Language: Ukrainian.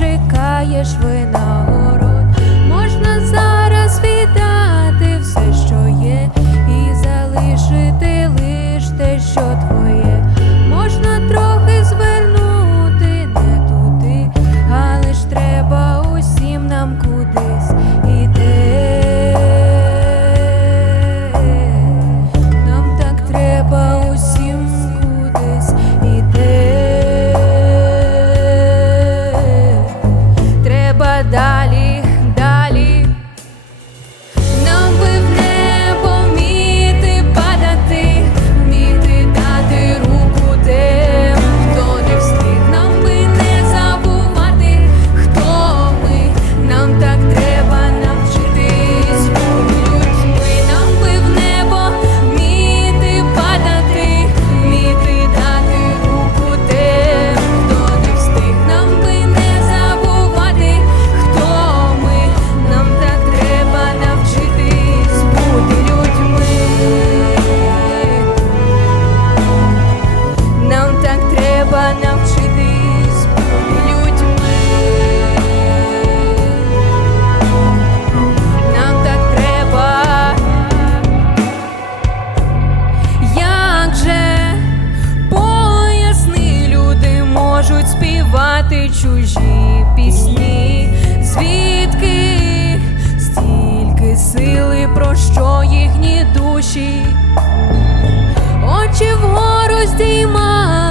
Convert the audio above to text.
чекаєш вина. співати чужі пісні, звідки стільки сили, про що їхні душі, очі вгору здіймають.